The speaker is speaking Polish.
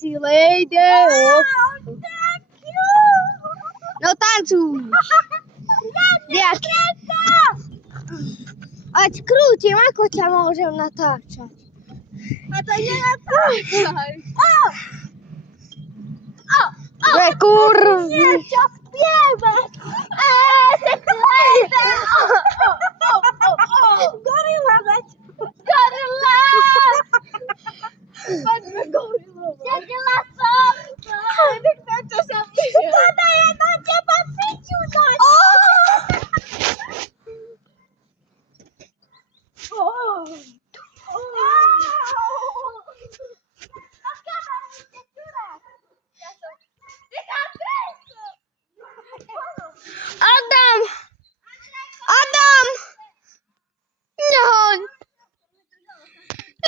sexy lady. No tańcuj. Jak? Ać krócej, jak cię może nataczać? A to nie nataczaj. Nie kurwa. Nie, co śpiewę. Goryła.